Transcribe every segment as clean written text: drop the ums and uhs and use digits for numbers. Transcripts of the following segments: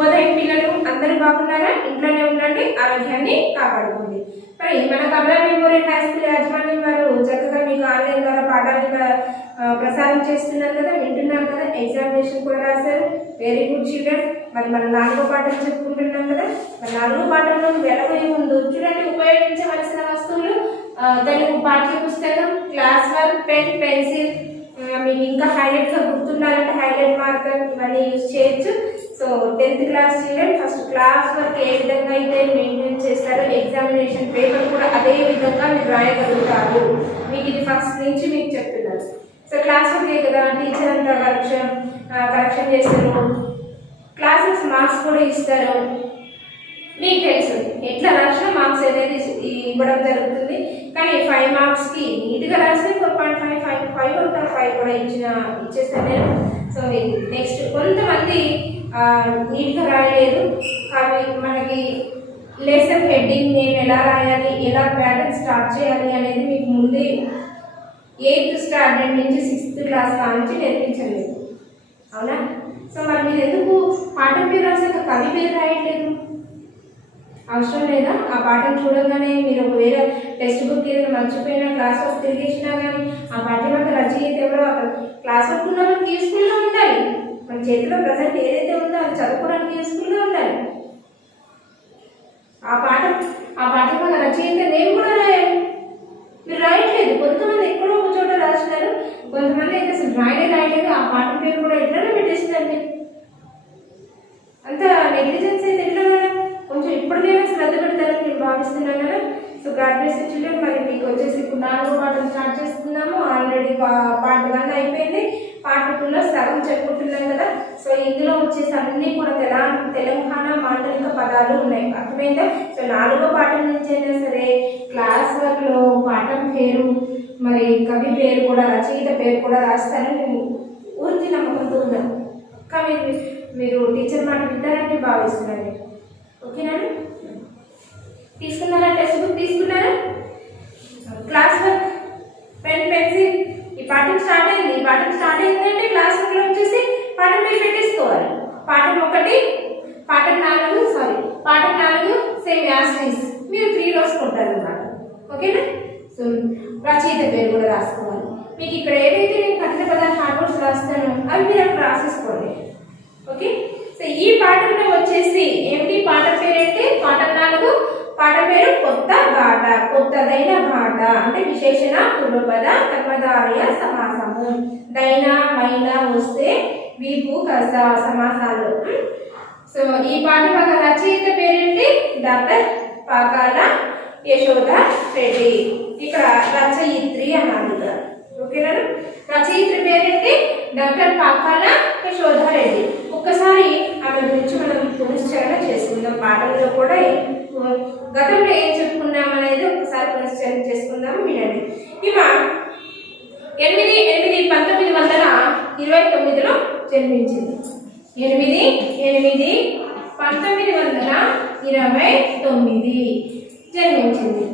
శుభోదయం పిల్లలు, అందరూ బాగున్నారా? ఇంట్లోనే ఉండండి, ఆరోగ్యాన్ని కాపాడుకోండి. మరి మన కమలా మెమోరియల్ హై స్కూల్ యాజమాన్యం వారు చక్కగా మీకు ఆన్లైన్ ద్వారా పాఠాన్ని ప్రసారం చేస్తున్నారు కదా, వింటున్నారు కదా, ఎగ్జామినేషన్ కూడా రాశారు. Very good children. మరి మనం 4వ పాఠం చెప్పుకుంటున్నాం కదా. మరి 4వ పాఠంలో వెళ్ళబోయే ముందు చూడండి, ఉపయోగించవలసిన వస్తువులు తెలుగు పాఠ్య పుస్తకం, క్లాస్ వర్క్, పెన్, పెన్సిల్. మీకు ఇంకా హైలైట్గా గుర్తుండాలంటే హైలైట్ మార్కర్ ఇవన్నీ యూజ్ చేయొచ్చు. So 10th class children first class work ఏ విధంగా అయితే మెయింటైన్ చేస్తారో ఎగ్జామినేషన్ పేపర్ కూడా అదే విధంగా మీరు రాయగలుగుతారు. మీకు ఇది ఫస్ట్ నుంచి మీకు చెప్తున్నారు. సో క్లాస్ వర్క్ కదా, టీచర్ అంతా కరెక్షన్ చేస్తారు, క్లాసెస్ మార్క్స్ కూడా ఇస్తారు. మీకు తెలుసు ఎట్లా రాసినా మార్క్స్ అనేది ఇవ్వడం జరుగుతుంది. కానీ 5 మార్క్స్కి నీట్గా రాస్తే 4.5 5 ఉంటారు, 5 కూడా ఇచ్చేస్తాను నేను. సో నెక్స్ట్ కొంతమంది నీట్గా రాయలేదు, కానీ మనకి లెసన్ హెడ్డింగ్ నేను ఎలా రాయాలి, ఎలా ప్యాటర్న్ స్టార్ట్ చేయాలి అనేది మీకు ముందే 8th స్టాండర్డ్ నుంచి 6th క్లాస్ నుంచి నేర్పించలేదు, అవునా? సో మరి మీరు ఎందుకు పాఠం పేరు రాసాక కవి పేరు రాయట్లేదు? అవసరం లేదా? ఆ పాఠం చూడగానే మీరు ఒకవేళ టెక్స్ట్ బుక్ ఏదైనా మర్చిపోయినా, క్లాస్ వర్క్ తిరిగేసినా కానీ ఆ పాఠ్యమంత రచయిత ఎవరో అక్కడ క్లాస్ వర్క్ ఉన్న మనకి యూస్ఫుల్గా ఉండాలి. మన చేతిలో ప్రజెంట్ ఏదైతే ఉందో అది చదువుకోవడానికి యూస్ఫుల్గా ఉండాలి. ఆ పాఠ్యమంత రచయిత నేను కూడా రాయాలి. మీరు రాయట్లేదు. కొంతమంది ఎక్కడో ఒక చోట రాసినారు, కొంతమంది అయితే అసలు రాయలేదు. ఆ పాఠం పేరు కూడా ఎట్లనే పెట్టేసిందండి. అంత నెగ్లిజెన్స్ అయితే ఎట్లా కదా? కొంచెం ఇప్పటికైనా శ్రద్ధ పెడతారని నేను భావిస్తున్నాను కదా. So God bless you children. మరి మీకు వచ్చేసి ఇప్పుడు 4వ పాఠం స్టార్ట్ చేస్తున్నాము. ఆల్రెడీ పార్ట్ 1 అయిపోయింది, పార్ట్ 2లో సగం చెప్పుకుంటున్నాం కదా. సో ఇందులో వచ్చేసి అన్నీ కూడా తెలంగాణ మాండలిక పదాలు ఉన్నాయి, అర్థమైందా? సో 4వ పాఠం నుంచి అయినా సరే క్లాస్ వర్క్లో పాఠం పేరు, మరి కవి పేరు కూడా, రచయిత పేరు కూడా రాస్తారని నేను పూర్తి నమ్మకంతో ఉన్నాను. కానీ మీరు టీచర్ మాట వింటారని భావిస్తున్నాను. ఓకేనా? తీసుకున్నారా? టెక్స్ట్ బుక్ తీసుకున్నారా? Class work, pen, pencil. ఈ పాఠం స్టార్ట్ అయిందంటే క్లాస్ వర్క్లో వచ్చేసి పాఠం పేరు పెట్టేసుకోవాలి. పాఠం 1, పాఠం 4 సేమ్ యాస్టీస్ మీరు 3 రాసుకుంటారు అన్నమాట. ఓకేనా? సో రచయిత పేరు కూడా రాసుకోవాలి. మీకు ఇక్కడ ఏదైతే నేను కఠిన పదాలు హార్డ్ వర్డ్స్ రాస్తానో అవి మీరు అక్కడ రాసేసుకోండి. ఓకే? సో ఈ పాఠంలో వచ్చేసి ఏమిటి పాఠం పేరు అంటే పాఠం 4 పాఠం పేరు కొత్త బాట, కొత్తదైన బాట అంటే విశేషణ పూర్వపద కర్మధారయ సమాసము. దైనా మైనా వస్తే వీపు కస సమాసాలు. సో ఈ పాఠం ఒక రచయిత పేరేంటి? డాక్టర్ పాకాల యశోద రెడ్డి. ఇక్కడ రచయిత్రి అన్నారు. ఓకేనా? రచయిత్రి పేరేంటి? డాక్టర్ పాకాల యశోద రెడ్డి. ఒక్కసారి ఆమె గురించి మనం పునశ్చరణ చేసుకుందాం. పాఠంలో కూడా గతంలో ఏం చెప్పుకున్నాం అనేది ఒకసారి పునశ్చరణ చేసుకుందాం, వినండి. ఈమె 8/8/1929లో జన్మించింది. 8/8/1929 జన్మించింది.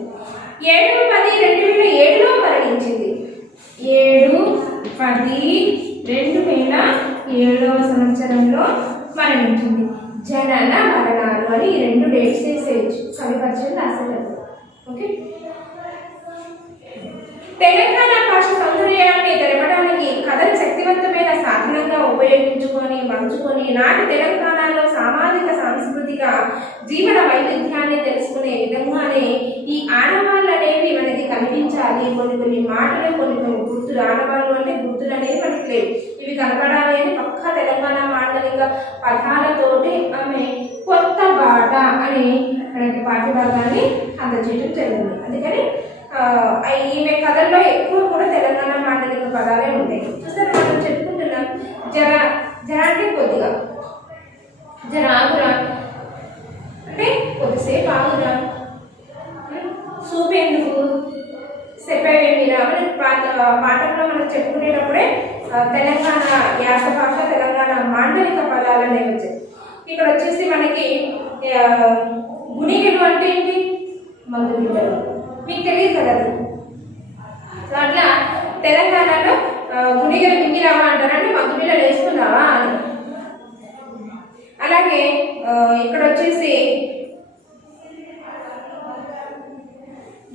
7/10/2007లో మరణించింది. 7/10/2007వ సంవత్సరంలో మరణించింది. జనన మరణాలు అని 2 డేట్స్ వేసేయచ్చు, కవి పరిచయం రాసేటప్పుడు. ఓకే? తెలంగాణ భాష సౌందర్యాన్ని తెలపడానికి కథను శక్తివంతమైన సాధనంగా మలుచుకొని నాటి తెలంగాణలో సామాజిక సాంస్కృతిక జీవన వైవిధ్యాన్ని తెలుసుకునే విధంగానే ఈ ఆనవాళ్ళు అనేవి మనకి కనిపించాలి. కొన్ని మాటలు, కొన్ని గుర్తులు, ఆనవాళ్ళు అంటే గుర్తులు అనేవి మనకి లేవు, ఇవి కనపడాలి అని పక్కా తెలంగాణ మాండలిక పదాలతోటి ఆమె కొత్త బాట అని మనకి పాఠ్యభాగాన్ని అందజేయడం జరిగింది. అందుకని ఈమె కథల్లో ఎక్కువ కూడా తెలంగాణ మాండలిక పదాలే ఉంటాయి. చూసారు, మనం చెప్పుకుంటున్నాం జర అంటే కొద్దిగా, జర ఆగురా అంటే కొద్దిసేపు ఆగురా, చూపేందుకు, చెప్పేమిరా అని పాఠంలో మనం చెప్పుకునేటప్పుడే తెలంగాణ యాస భాష, తెలంగాణ మాండలిక పదాలు అనేవి వచ్చాయి. ఇక్కడ వచ్చేసి మనకి గుణిగలు అంటే ఏంటి? మందు బిడ్డలు. మీకు తెలియదు కదా అది. సో అట్లా తెలంగాణలో గుణిగలు మింగిరావా అంటారంటే మందు బిడ్డలు వేసుకున్నావా అని. అలాగే ఇక్కడ వచ్చేసి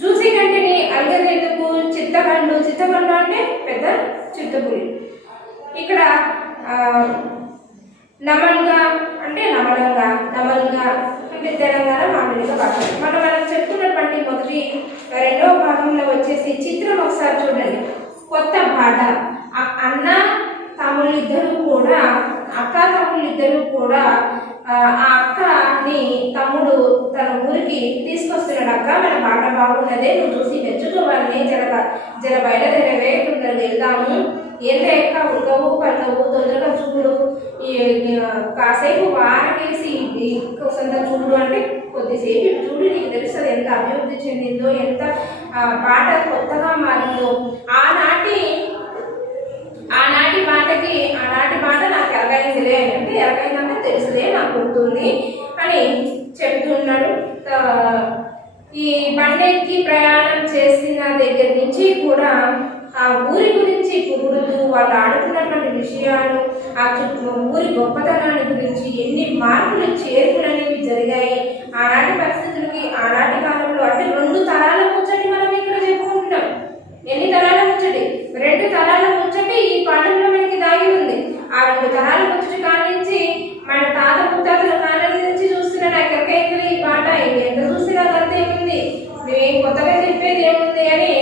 జూసి కంటిని అల్గదెందుకు చిత్తగండు అంటే పెద్ద చిత్తపులి. ఇక్కడ నమల్గా అంటే నమలంగా అంటే తెలంగాణ మాండలిక భాష. మనం చెప్పుకున్నటువంటి మొదటి రెండవ భాగంలో వచ్చేసి చిత్రం ఒకసారి చూడండి. కొత్త పాట. అక్క తమ్ముళ్ళిద్దరూ కూడా ఆ అక్కని తమ్ముడు తన ఊరికి తీసుకొస్తున్నాడు. అక్క మన పాట బాగున్నదే, నువ్వు చూసి మెచ్చుకోవాలని జర బయలుదేరవే, తొందరగా వెళ్దాము, ఎంత ఎక్క ఉడకవు పడవు, తొందరగా చూడు, కాసేపు వారకేసి కొంత చూడు అంటే కొద్దిసేపు చూడు, నీకు తెలుస్తుంది ఎంత అభివృద్ధి చెందిందో, ఎంత పాట కొత్తగా మారిందో. ఆనాటి మాట నాకు ఎరగైందిలే అంటే ఎరగైందంటే తెలుసులే నాకు గుర్తుంది అని చెప్తున్నాడు. ఈ బండెక్కి ప్రయాణం చేసిన దగ్గర నుంచి కూడా ఆ ఊరి గురించి పురుగుతూ వాళ్ళు ఆడుతున్నటువంటి విషయాలు, ఆ ఊరి గొప్పతనాన్ని గురించి, ఎన్ని మార్పులు చేర్పులు అనేవి జరిగాయి ఆనాటి పరిస్థితులకి, ఆనాటి కాలంలో. అంటే 2 తరాల ముచ్చటి మనం ఇక్కడ చెప్పుకుంటున్నాం. ఎన్ని తరాల ముచ్చటి? 2 తరాల ముచ్చటి ఈ పాఠంలో మనకి దాగి ఉంది. ఆ 2 తరాల ముచ్చటి కానించి మన తాత ముత్తాతల కాలం నుంచి చూస్తున్న నాకు ఎక్కడైతే ఈ పాట ఎంత చూసినా అంతే ఉంది, మేమేం కొత్తగా చెప్పేది ఏముంది అని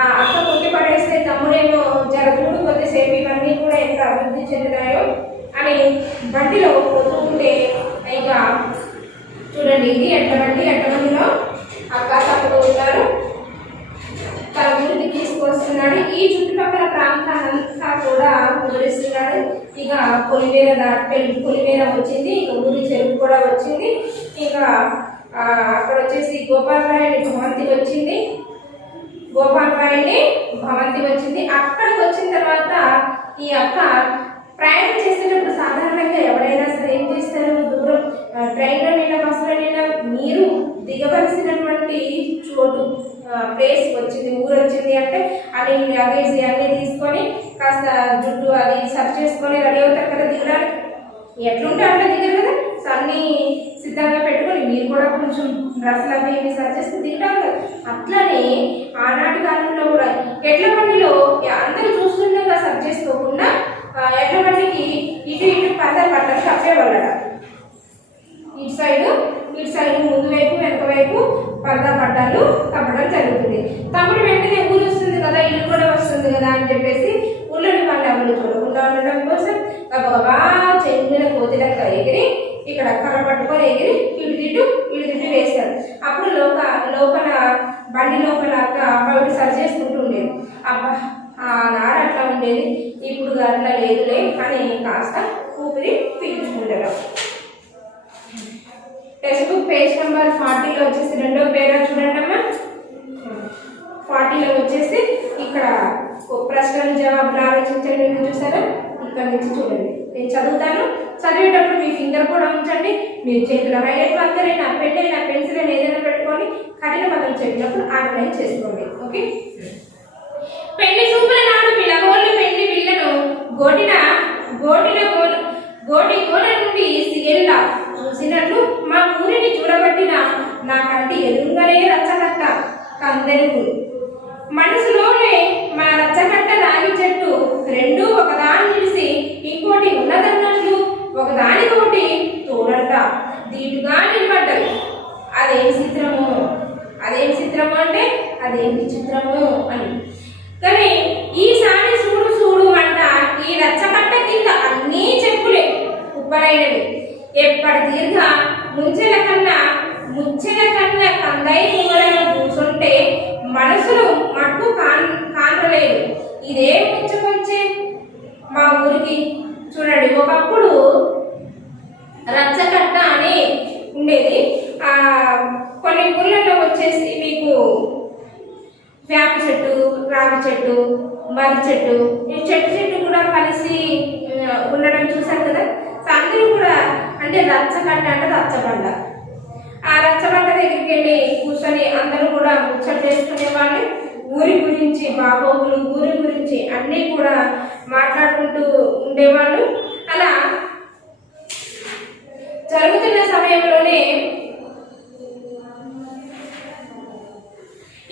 అక్క కొట్టి పడేస్తే తమ్ముడేమో జరగూడు కొద్దిసేపు ఇవన్నీ కూడా ఎంత అభివృద్ధి చెందినాయో అని బండిలో పోతుంటే ఇక చూడండి, ఇది ఎట్టబండిలో అక్క తమ్ముడు ఉన్నారు, తన ఊరికి తీసుకొస్తున్నాడు. ఈ చుట్టుపక్కల ప్రాంతాలంతా కూడా వివరిస్తున్నాడు. ఇక పొలిమేర వచ్చింది, ఇక ఊరి చెరువు కూడా వచ్చింది. ఇక అక్కడ వచ్చేసి గోపాలరాయుడి భవంతి వచ్చింది. అక్కడికి వచ్చిన తర్వాత ఈ అక్క ప్రయాణం చేసేటప్పుడు సాధారణంగా ఎవరైనా సరే ఏం చేస్తారు, దూరం ట్రైన్లో నిన్న బస్సులో నిన్న మీరు దిగవలసినటువంటి చోటు ప్లేస్ వచ్చింది, ఊరు వచ్చింది అంటే అని లగేజ్ అన్నీ తీసుకొని కాస్త జుట్టు అది సర్చ్ చేసుకొని రెడీ అవుతారు కదా దిగడానికి. ఎట్లుంటే అట్లా దిగరు కదా, అన్నీ సిద్ధంగా పెట్టుకొని మీరు కూడా కొంచెం డ్రెస్సులు అవి ఇవి సర్చ్ చేసుకుని దిగుతారు కదా. అట్లనే ఆనాటి కాలంలో కూడా ఎడ్ల బండిలో అందరూ చూస్తుండగా సర్చ్ చేసుకోకుండా ఎడ్ల బండికి ఇటు పడ్డలు కప్పేవాళ్ళట. ఇటు సైడ్ ముందు వైపు వెనక వైపు పడ్డాలు కప్పడం జరుగుతుంది. తమ్ముడు వెంటనే ఊరు వస్తుంది కదా, ఇల్లు కూడా వస్తుంది కదా అని చెప్పేసి ఊళ్ళోని వాళ్ళు ఎవరు చూడకుండా ఉండడం కోసం గబగబా చెంగు మీద కోతిలక్క ఎగిరి ఇక్కడ కర్ర పట్టుకొని ఎగిరి ఇటు తిట్టు వేస్తారు. అప్పుడు లోపల బండి లోపల అబ్బాయి సరి చేసుకుంటూ ఉండేది. అబ్బా నాడు అట్లా ఉండేది, ఇప్పుడు అట్లా లేదులే అని కాస్త ఊపిరి పీల్చుకుంటారు. టెక్స్ట్ బుక్ పేజ్ నెంబర్ 40లో వచ్చేసి 2వ పేరా చూడండి అమ్మా. 40లో వచ్చేసి ఇక్కడ ప్రశ్నలు జవాబులు ఆలోచించండి. చూసారా, ఇక్కడ నుంచి చూడండి. నేను చదువుతాను, చదివేటప్పుడు మీ ఫింగర్ కూడా ఉంచండి. మీరు చేతిలో హైలైట్ మార్కర్ అయినా పెన్ అయినా పెన్సిల్ అయినా ఏదైనా పెట్టుకొని కఠిన పదం చెప్పినప్పుడు ఆర్గనైజ్ చేసుకోండి. ఓకే. పెళ్లి చూపుల నాడు పిల్లగోళ్ళు పెళ్లి పిల్లను గోటి గోడ నుండి సిగెల్లా చూసినట్లు మా ఊరిని చూడబట్టిన నా కంటి ఎదురుగానే రచ్చకట్ట కందెలుగు మనసులోనే మా రచ్చకట్ట రాగి చెట్టు రెండు ఒకదాని నిలిసి ఇంకోటి ఉన్నదన్నట్లు ఒకదానికొకటి తోడట దీటుగా నిలబడ్డది. అదేం చిత్రము అంటే అదేం విచిత్రము అని. కానీ ఈసారి చూడు అంట ఈ రచ్చకట్ట కింద అన్నీ చెప్పులే ఉప్పరైనవి. ఎప్పటి దీర్ఘ ముచ్చెల కన్నా కందై మూలను కూర్చుంటే మనసులు మట్టు కానలేదు. ఇదే ముచ్చకొచ్చే మా ఊరికి. చూడండి, ఒకప్పుడు రచ్చకట్ట అని ఉండేది. కొన్ని ఊళ్ళలో వచ్చేసి మీకు వేప చెట్టు, రావి చెట్టు, మర్రి చెట్టు, ఈ చెట్టు కూడా కలిసి ఉండడం చూసారు కదా. అందరూ కూడా అంటే రచ్చకట్ట అంటే రచ్చబండ. ఆ రచ్చబండ దగ్గరికి వెళ్ళి కూర్చొని అందరూ కూడా ముచ్చట చేసుకునే వాళ్ళు. ఊరి గురించి బాగోగులు, ఊరి గురించి అన్నీ కూడా మాట్లాడుకుంటూ ఉండేవాళ్ళు. అలా జరుగుతున్న సమయంలోనే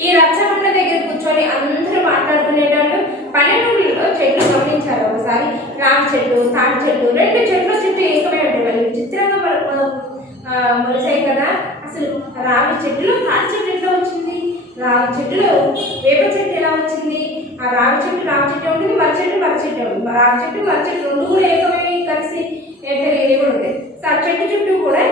ఈ రచ్చబండ దగ్గర కూర్చొని అందరూ మాట్లాడుకునేటప్పుడు పల్లెటూళ్ళలో చెట్లు గమనించారు. ఒకసారి రామ చెట్టు, తాటి చెట్టు, రెండు చెట్లు ఏకమై ఉండేవాళ్ళు. చిత్రంగా మొలిసాయి కదా. అసలు రావి చెట్టులో తాటి చెట్టు ఎట్లా వచ్చింది, రావి చెట్టులో వేప చెట్టు ఎలా వచ్చింది, ఆ రావి చెట్టు ఉంటుంది, మర్రి చెట్టు ఉంటుంది. రావి చెట్టు మర్రి చెట్టు రెండు కూడా ఏకమై కలిసి ఏవి కూడా ఉంటాయి. సో ఆ చెట్టు చుట్టూ కూడా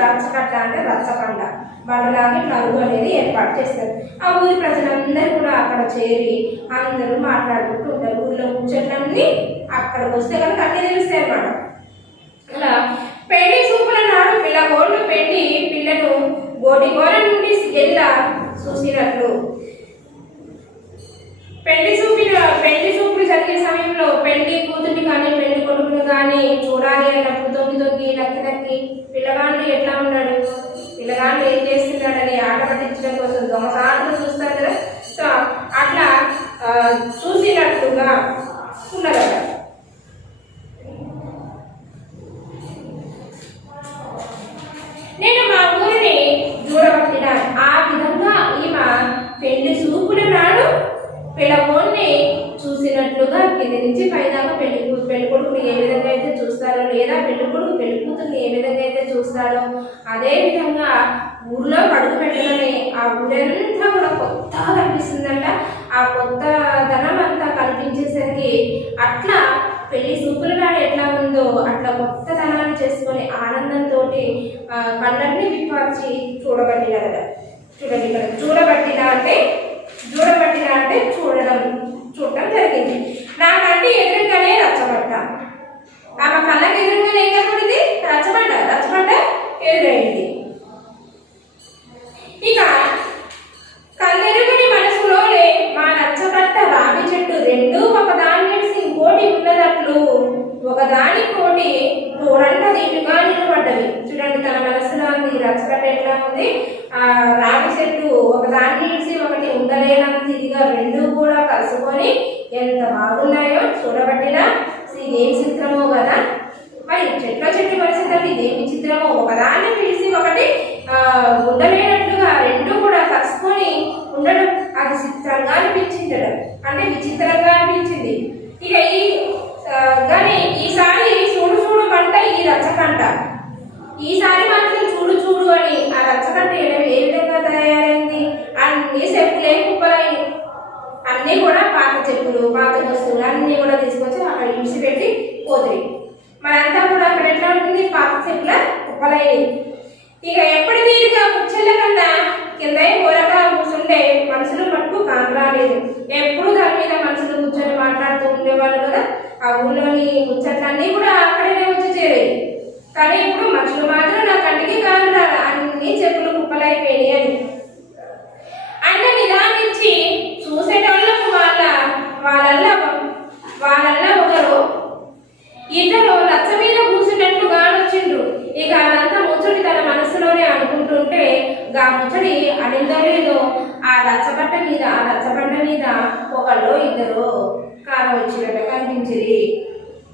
రచ్చకట్ట అంటే రచ్చబండ బండలాగా ఇట్లా అరుగు అనేది ఏర్పాటు చేస్తారు. ఆ ఊరి ప్రజలందరూ కూడా అక్కడ చేరి అందరూ మాట్లాడుకుంటూ ఉంటారు. ఊళ్ళో ముచ్చట్లన్నీ అక్కడికి వస్తే కనుక అన్నీ తెలుస్తాయి అన్నమాట. అలా పెళ్లి చూపుల నాడు పిల్లగోళ్ళు పెళ్లి పిల్లను గోటి గోర నుండి గెల్లా చూసినట్లు. పెళ్లి చూపులు జరిగే సమయంలో పెళ్లి కూతుర్ని కానీ పెళ్లి కొడుకుని కానీ చూడాలి అన్నప్పుడు తొక్కి నక్కి పిల్లగాళ్ళు ఎట్లా ఉన్నాడు, పిల్లగాళ్ళు ఏం చేస్తున్నాడని ఆట పట్టించడం కోసం దొంగసార్లు చూస్తారు కదా. సో అట్లా చూసినట్లుగా ఉన్నదట. నేను మా ఊరిని చూడబట్టిన ఆ విధంగా ఈమె పెళ్లి చూపుల నాడు పిల్లగోన్ని చూసినట్లుగా కింది నుంచి పైదాకా పెళ్లి కొడుకుని ఏ విధంగా అయితే చూస్తారో, లేదా పెళ్లి కొడుకు పెళ్లి కూతుర్ని ఏ విధంగా అయితే చూస్తాడో అదే విధంగా ఊర్లో అడుగు పెట్టగానే ఆ ఊరంతా కూడా కొత్తగా కనిపిస్తుందంట. ఆ కొత్త ధనం అంతా కనిపించేసరికి అట్లా పెళ్లి చూపుల నాడు ఎట్లా ఉందో అట్లా కొత్త ధనాన్ని చేసుకొని ఆనందంతో కళ్ళన్నీ విప్పార్చి చూడబట్టినారట. చూడండి, ఇక్కడ చూడబట్టిన అంటే చూడడం జరిగింది. నాకంటే ఎదురుగానే రచ్చబండ, ఆమె కళ్ళకి ఎదురుగానే ఏం కనపడింది, రచ్చబండ ఎదురైంది. ఇక కళ్ళెరుగని మనసులోనే మా రచ్చబండ రావి చెట్టు రెండు ఒకదాని కలిసి ఇంకోటి ఉన్నదట్లు ఒకదానికోటి తోడంట దీటుగా నిలబడ్డవి. చూడండి, తన మనసులో ఉంది రచ్చబండ ఎట్లా ఉంది, ఆ రావి చెట్టు ఒకదాన్ని ఇడిసి ఒకటి ఉండలేనంత ఇదిగా రెండు కూడా కలుసుకొని ఎంత బాగున్నాయో చూడబట్టినా. ఇదేం చిత్రమో కదా, మరి చెట్టు పరిస్థితులు ఇదేమి చిత్రమో, ఒకదాన్ని పిలిచి ఒకటి ఉండలేనట్లుగా రెండు కూడా కలుసుకొని ఉండడం అది చిత్రంగా అనిపించింది, అంటే విచిత్రంగా అనిపించింది. ఇక కానీ ఈసారి చూడు పంట ఈ రచ్చకంట, ఈసారి మాత్రం చూడు అని ఆ రచ్చకంట ఏ విధంగా తయారైంది, అన్ని చెప్పులే కుప్పలైనవి, అన్నీ కూడా పాత చెప్పులు పాత వస్తువులు అన్నీ కూడా తీసుకొచ్చి అక్కడ ఇడిచిపెట్టి పోతాయి. మనంతా కూడా అక్కడ ఎట్లా ఉంటుంది, పాత చెప్పుల కుప్పలైనవి. ఇక ఎప్పటి తీరుగా ముచ్చల కన్నా కింద కూరగా కూర్చుండే మనుషులు మట్టుకు కానరాలేదు. ఎప్పుడు దాని మీద మనుషులు కూర్చొని మాట్లాడుతూ ఉండేవాళ్ళు కదా. ఆ ఊళ్ళోని ముచ్చట్లన్నీ కూడా అక్కడనే వచ్చి చేరేవి. కానీ ఇప్పుడు మనుషులు మాత్రం నా కంటికి కానరాల, అన్ని చెప్పులు కుప్పలైపోయినాయి అని అంటే నిదానించి చూసేటోళ్ళకు వాళ్ళల్లో ఒకరు ఇద్దరు రచ్చ మీద కూర్చున్నట్లుగా వచ్చిండ్రు. ఇక అదంతా ముచ్చడి తన మనసులోనే అనుకుంటుంటే గా ముచ్చడి అడిందో లేదో ఆ రచ్చబండ మీద ఒకళ్ళు ఇద్దరు కారం వచ్చినట్టు కనిపించింది.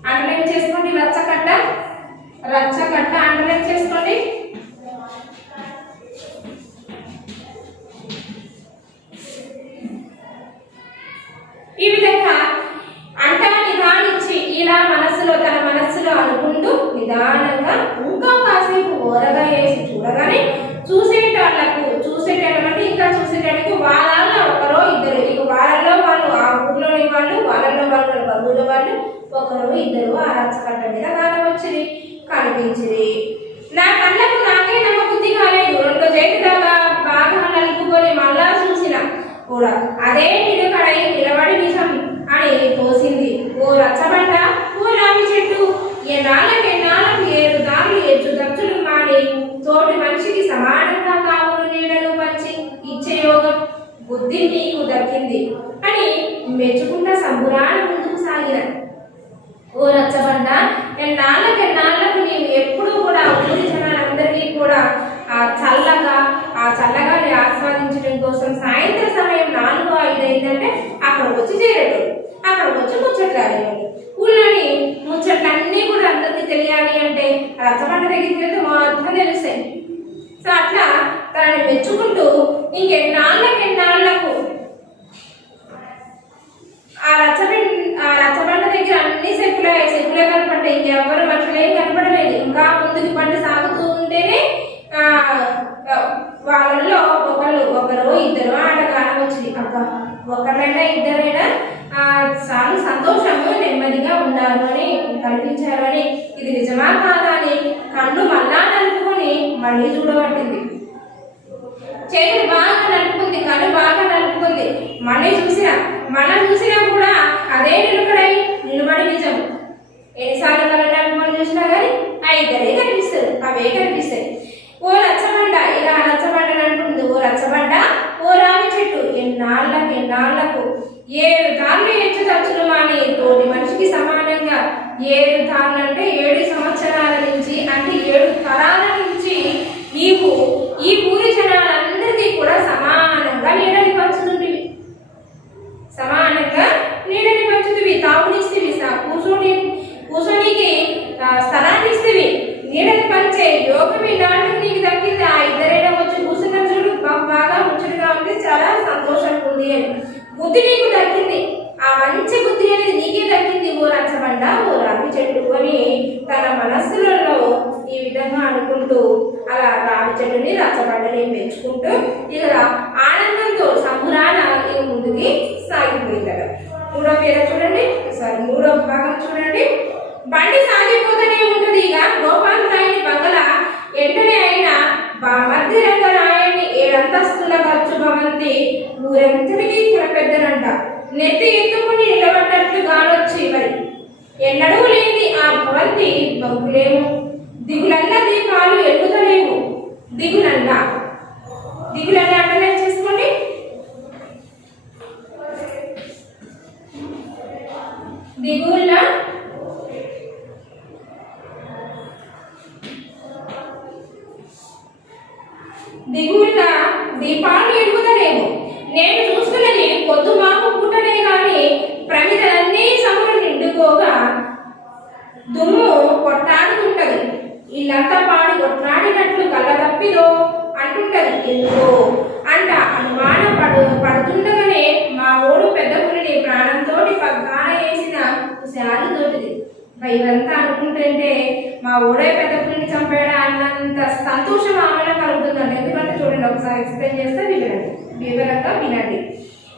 అండర్లైన్ చేసుకోండి, రచ్చకట్ట అండర్లైన్ చేసుకోండి. ఈ విధంగా నిదానించి ఇలా తన మనస్సులో అనుకుంటూ నిదానంగా ఇంకా కాసేపు ఓరగా వేసి చూడగానే చూసేటటువంటి ఇంకా చూసేటట్టుకు వాళ్ళల్లో ఒకరో ఇద్దరు, ఇక వాళ్ళలో వాళ్ళు ఆ ఊర్లోని వాళ్ళు వాళ్ళలో వాళ్ళు బంధువుల వాళ్ళు ఒకరు ఇద్దరు ఆ రచ్చకట్ట మీద కనిపించింది. నా కళ్ళకు నాకే నమ్మబుద్ధి కాలేదు. రెండు చేతులాగా బాగా నలుపుకొని మళ్ళా చూసిన కూడా అదే నిలుకడై నిలబడి నిజం అని తోసింది. ఓ రచ్చబండ, ఓ రావి చెట్టు, ఎన్నాళ్ళకు 7 దారులు దచ్చులు మాని తోటి మనిషికి సమానంగా కావును నీడలు పంచి ఇచ్చే యోగం బుద్ధి నీకు దక్కింది అని మెచ్చుకుంటా సంబురాన్ని ముందుకు సాగిన. ఓ రచ్చబండ, ఎన్నాళ్ళకు నీవు ఎప్పుడూ కూడా ఊరి జనాలందరికీ కూడా ఆ చల్లగాని ఆస్వాదించడం కోసం సాయంత్రం సమయం 4-5 అయిందంటే అక్కడికి వచ్చి చేరేటోడు. అక్కడికి వచ్చి ముచ్చట్లాడేవాళ్ళు. ఊళ్ళోని ముచ్చట్లన్నీ కూడా అందరికీ తెలియాలి అంటే రచ్చబండ దగ్గరికి వెళ్తే మొత్తం తెలుస్తాయి. సో అట్లా తనని మెచ్చుకుంటూ ఇంకెన్నాళ్ళకు ఆ రచ్చబండ దగ్గర అన్ని సెక్కులే కనపడ్డాయి. ఇంకెవ్వరు మనుషులేం కనపడలేదు. ఇంకా ముందుకు బండి సాగుతూ ఉంటేనే వాళ్ళల్లో ఒకరు ఇద్దరు ఆటగానం వచ్చింది. అక్క ఒకరైనా ఇద్దరైనా చాలా సంతోషము నెమ్మదిగా ఉన్నారు అని కనిపించారు అని ఇది నిజమా కాదా అని కళ్ళు మళ్ళా నలుపుకొని మళ్ళీ చూడబట్టింది. చేతులు బాగా నలుపుకుంది, కళ్ళు బాగా నలుపుకుంది. మళ్ళీ చూసినా కూడా అదే నిలబడి నిజం. ఎన్నిసార్లు కళ్ళు నలుపుకొని చూసినా కానీ ఇద్దరే కనిపిస్తారు, అవే కనిపిస్తాయి. ఓ రచ్చబండ, ఇలా రచ్చబండ అంటుంది. ఓ రచ్చబండ, ఓ రావి చెట్టు, ఎన్నాళ్లకు 7 తాళ్ళు ఎచ్చదచ్చును అని తోటి మనిషికి సమానంగా 7 తాళ్ళు అంటే 7 సంవత్సరాల నుంచి అంటే 7 తరాల నుంచి నీవు ఈ ఊరి జనాలందరికీ కూడా సమానంగా నీడని పంచుతుంటివి. తాగునిస్తేవి, కూర్చోనికి స్థలాన్ని ఇస్తేవి, నీడని పంచే యోగం ఇలాంటివి నీకు దక్కింది. ఆ ఇద్దరైనా వచ్చి కూర్చున్న చూడు బాగా ముచ్చటగా ఉంది, చాలా సంతోషంగా ఉంది అని. బుద్ధి నీకు దక్కింది, ఆ మంచి బుద్ధి అనేది నీకే దక్కింది ఓ రచ్చబండ, ఓ రావి చెట్టు అని తన మనస్సులలో ఈ విధంగా అనుకుంటూ అలా రావి చెట్టుని రచ్చబండని పెంచుకుంటూ ఇక ఆనందంతో సంబురాన ముందుకి సాగిపోయిందట. మూడో భాగం చూడండి. బండి సాగిపోతూనే ఉంటది. ఇక గోపాల్ రాయుని బంగళ ఎంటనే అయిన మధ్య రంగరాయుని 7 అంతస్తుల ఖర్చు భవంతి ఊరంతటికీ కులపెద్దనంట. నెత్తి ఎత్తుకుని నిలబడ్డట్లు గాలొచ్చి మరి ఎన్నడూ లేని ఆ భవంతి బొగ్గులేము, దిగులల్లా దీపాలు ఎలుగుతలేవు. దిగులల్లా అంటే చేసుకోండి. దిగుల్లా దీపాలు ఎలుగుతలేవు. నేను చూస్తున్నది పొద్దుమాపు పూటనే గాని ప్రమిదలన్నీ సములు నిండుకోగా దుమ్ము కొట్టాడుతుంటది. ఇల్లంతా పాడి కొట్లాడినట్లు కళ్ళ తప్పిదో అంటుంటది. ఎందుకో అంట అనుమాన పడుతుండగానే మా ఓడు పెద్ద పులిని ప్రాణంతో పగ్గాన వేసిన శాలుతోటిది. ఇదంతా అనుకుంటుంటే మా ఓడే పెద్ద పులిని చంపాడా అన్నంత సంతోషం ఆమెలో కలుగుతుందండి. ఎందుకంటే చూడండి, ఒకసారి ఎక్స్ప్లెయిన్ చేస్తే వివరంగా వినండి.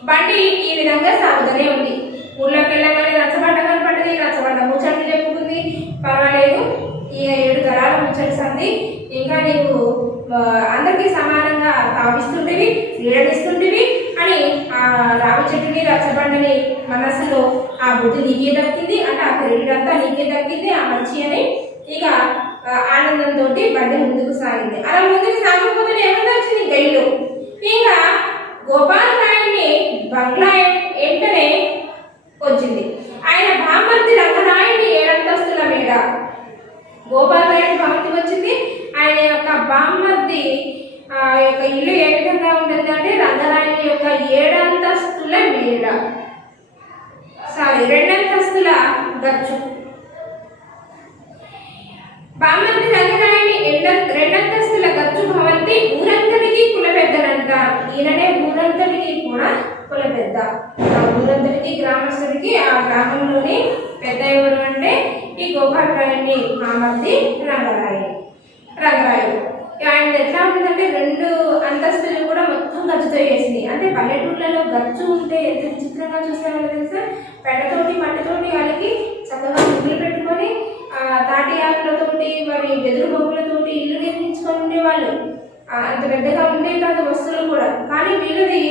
బండి ఈ విధంగా సాగుతూనే ఉంది. ఊళ్ళోకి వెళ్ళగానే రచ్చబండ కనపడ్డది. రచ్చబండ ముచ్చట్లు చెప్పుకుంది. పర్వాలేదు, ఈ 7 తరాల ముచ్చటి సంది. ఇంకా నీవు అందరికీ సమానంగా తావిస్తుంటివి, నీడనిస్తుంటివి అని ఆ రావి చెట్టుని రచ్చబండని మనస్సులో ఆ బుద్ధి నీకే దక్కింది అంటే ఆ క్రెడిట్ అంతా నీకే దక్కింది ఆ మంచి అని ఇక ఆనందంతో బండి ముందుకు సాగింది. అలా ముందుకు సాగిపోతే ఏమైనా వచ్చింది గైలు. ఇంకా గోపాల్ రాయుని బంగ్లా వెంటనే వచ్చింది. ఆయన బామ్మర్ది రంగరాయుని 7 అంతస్తుల మేడ. గోపాల్ రాయుని భవంతి వచ్చింది. ఆయన యొక్క బామ్మర్ది యొక్క ఇల్లు ఏ విధంగా ఉంటుంది అంటే రంగరాయుని యొక్క 7 అంతస్తుల మేడ, 2 అంతస్తుల గచ్చు. బామ్మర్ది రంగరాయుని 2 అంతస్తుల గచ్చు భవంతి ఊరంతటికి కులపెద్దనంట. ఈయననే ఊరంతటికి కూడా కులపెద్ద. ఊరంతటికి గ్రామస్తుడికి ఆ గ్రామంలోని పెద్ద ఎవరు అంటే ఈ గోపాల్ రాయుని బామ్మర్ది రంగరాయుడు. ఆయన ఎట్లా ఉంటుందంటే 2 అంతస్తులు కూడా మొత్తం గచ్చుతో వేసింది. అంటే పల్లెటూర్లలో గచ్చు ఉంటే ఎంత విచిత్రంగా చూస్తారో తెలుసా. పెద్దతోటి మట్టితోటి వాళ్ళకి చక్కగా ముగ్గులు పెట్టుకొని తాటి ఆకులతోటి మరి వెదురు బొగ్గులతోటి ఇల్లు నిర్మించుకొని ఉండేవాళ్ళు. అంత పెద్దగా ఉండేవి కాదు వస్తువులు కూడా. కానీ వీళ్ళది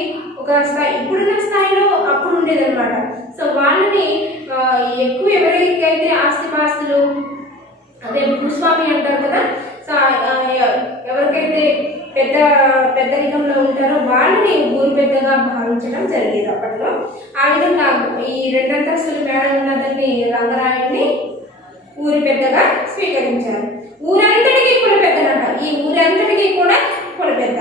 ఒక స్థాయి, ఇప్పుడున్న స్థాయిలో అప్పుడు ఉండేదన్నమాట. సో వాళ్ళని ఎక్కువ ఎవరికైతే ఆస్తిపాస్తులు అదే భూస్వామి అంటారు కదా, సో ఎవరికైతే పెద్దరికంలో ఉంటారో వాళ్ళని ఊరు పెద్దగా భావించడం జరిగేది అప్పట్లో. ఆ విధంగా ఈ 2 అంతస్తుల మేడ ఉన్నదాన్ని రంగరాయుడిని ఊరి పెద్దగా స్వీకరించారు. ఊరంతటికి కులపెద్దనట. ఈ ఊరంతటికి కూడా కులపెద్ద.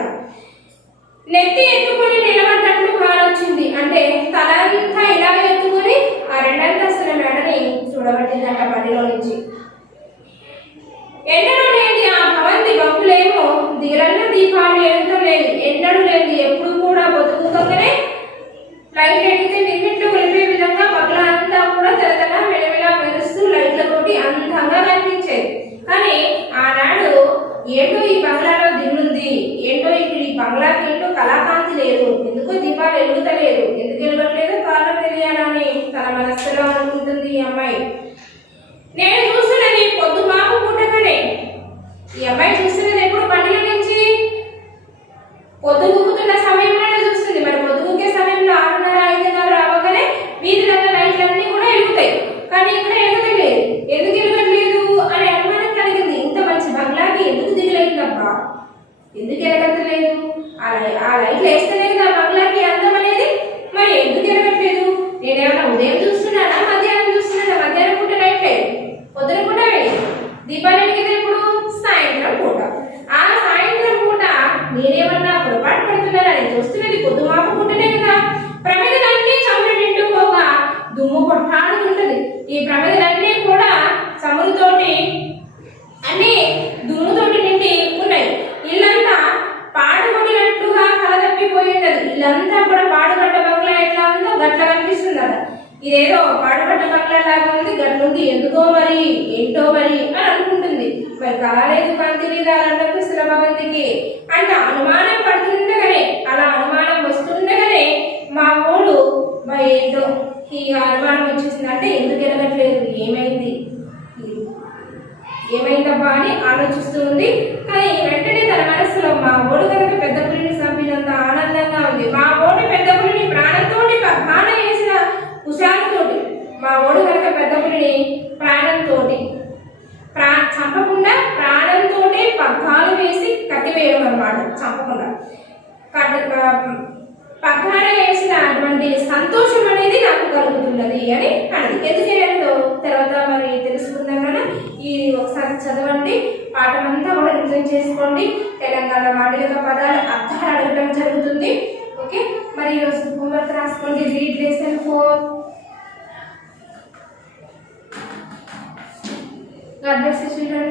నెత్తి ఎత్తుకొని నిలబడ్డట్లు కాలొచ్చింది. అంటే తలంతా ఇలాగ ఎత్తుకొని కానీ ఆనాడు ఏంటో ఈ బంగ్లాలో దిగుంది, ఏంటో ఇక్కడ ఈ బంగ్లాకి ఏంటో కళాకాంతి లేదు, ఎందుకో దీపాలు వెలుగుతలేదు, ఎందుకు వెలగట్లేదు కారణం తెలియాలని తన మనస్సులో అనుకుంటుంది ఈ అమ్మాయి. నేను చూస్తున్నది పొద్దు మాపు పుట్టకనే. ఈ అమ్మాయి చూస్తున్నది ఎప్పుడు బండిల నుంచి పొద్దుగుతున్న సమయంలోనే చూస్తుంది. మరి పొద్దుగుకే సమయంలో 6:30, 5:30 అవ్వగానే వీధులలో లైట్లన్నీ కూడా వెలుగుతాయి, కానీ ఇక్కడ వెలుగుతలేదు. ఎందుకు వెలగట్లేదు అనే అనుమానం కలిగింది. ఇంత మంచి బంగ్లాకి ఎందుకు దిగులేదబ్బా, ఎందుకు వెలగట్లేదు? ఆ లైట్లు వేస్తేనే కదా బంగ్లాకి అందం అనేది, మరి ఎందుకు వెలగట్లేదు? నేనేమన్నా ఉదయం చూస్తున్నానా, మధ్యాహ్నం చూస్తున్నానా? మధ్యాహ్నం పూట లైట్ లేదు, పొద్దున పూట లేదు. దీపాలు వెలిగేది ఇప్పుడు సాయంత్రం పూట. ఆ సాయంత్రం పూట నేనేమన్నా పొరపాటు పడుతున్నానా? నేను చూస్తున్నది పొద్దుమాపు పూటనే కదా. ప్రమిదలన్నీ చమురు నిండుకోగా దుమ్ము కొట్టాడుతుంటది. ఈ ప్రమిదలన్నీ కూడా చమురుతోటి అన్ని దుమ్ముతోటి నిండి ఉన్నాయి. ఇల్లంతా పాడుకొట్టినట్లుగా కలదప్పిపోయినది. ఇల్లంతా కూడా పాడుపడ్డ బంగ్లా ఎట్లా ఉందో గట్ల కనిపిస్తుందట. ఇదేదో పాడుపడ్డ బంగ్లా లాగా ఉంది, గట్లుంది, ఎందుకో మరి ఏంటో మరి అని అనుకుంటుంది. మరి కళలేదు కాంతి లేదా అన్నట్టు సులభమందికి అంట అనుమానం పడుతుండగానే, అలా అనుమానం వస్తుండగానే మా ఓడు మరి ఏంటో ఈ అనుమానం వచ్చేసింది. అంటే ఎందుకు వెలగట్లేదు, ఏమైందబ్బా అని ఆలోచిస్తూ ఉంది. కానీ వెంటనే తన మనసులో మా ఓడు కనుక పెద్ద పులిని చంపినంత ఆనందంగా ఉంది. మా ఓడు పెద్ద పులిని ప్రాణంతోటి బాణ వేసిన హుషారుతోటి, మా ఓడు కనుక పెద్ద పులిని ప్రాణంతోటి చంపకుండా ప్రాణంతోటి పగ్గాలు వేసి కట్టివేయడం అన్నమాట. చంపకుండా పగ్గాలు వేసిన అటువంటి సంతోషం అనేది నాకు కలుగుతున్నది అని అన్నది. ఎందుకేంటో తర్వాత మరి తెలుసుకుందాం కదా. ఈ ఒకసారి చదవండి, పాఠమంతా కూడా రివిజన్ చేసుకోండి. తెలంగాణ మాండలిక పదాలు అర్థాలు అడగడం జరుగుతుంది. ఓకే, మరి ఈరోజు హోంవర్క్ రాసుకోండి. Read lesson 4. God bless you, children.